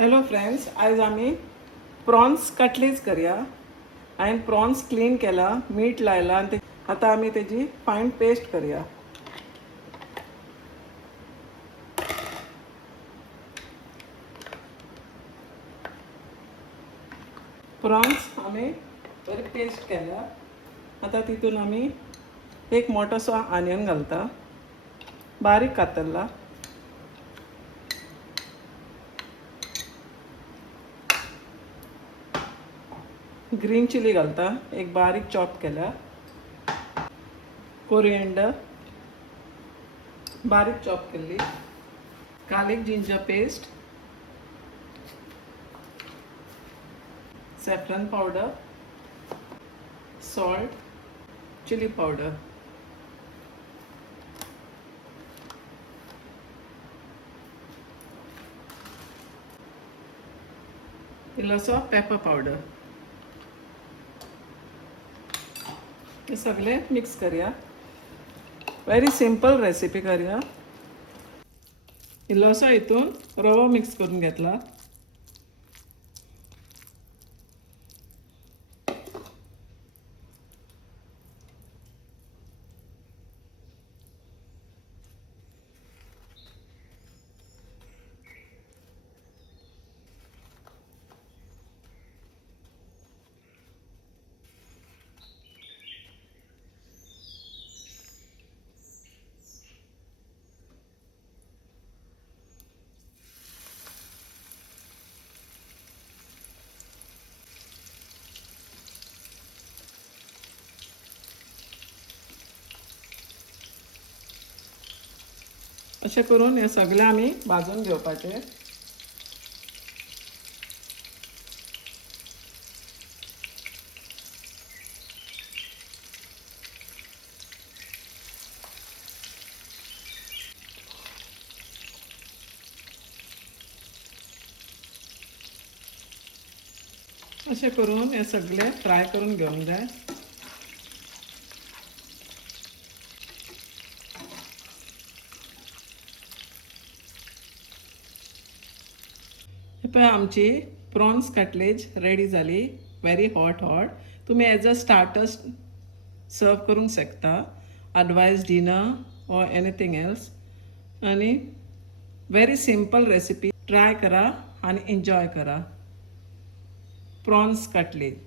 Hello friends, आज आम्ही prawns cutlets करूया. हांवें प्रॉन्स क्लीन केला, मीठ लायला आणि आता आम्ही त्याची फाईन पेस्ट करूया. प्रॉन्स आम्ही बरी पेस्ट केल्या. आता तितून आम्ही एक मोठोसो आनियन घालता, बारीक कातरला. ग्रीन चिली घालता, एक बारीक चॉप केल्या. कोरिएंडर बारीक चॉप केली. Garlic ginger paste, saffron powder, salt, chili powder. इल्लोसो पेपर पावडर. हे सगळे मिक्स करूया. व्हेरी सिंपल रेसिपी करूया. इल्लोसो हितून रवो मिक्स करून घेतला. अशें करून हे सगळे आमी भाजून घेवपाचे. अशें करून हे सगळे फ्राय करून घेवंक जाय. हे पळय आमची प्रॉन्स कटलेज रेडी जाली. व्हेरी हॉट तुम्ही एज अ स्टार्टर्स सर्व करूंक शकता, otherwise dinner or anything else. आणि व्हेरी सिंपल रेसिपी ट्राय करा आणि एन्जॉय करा. प्रॉन्स कटलेज.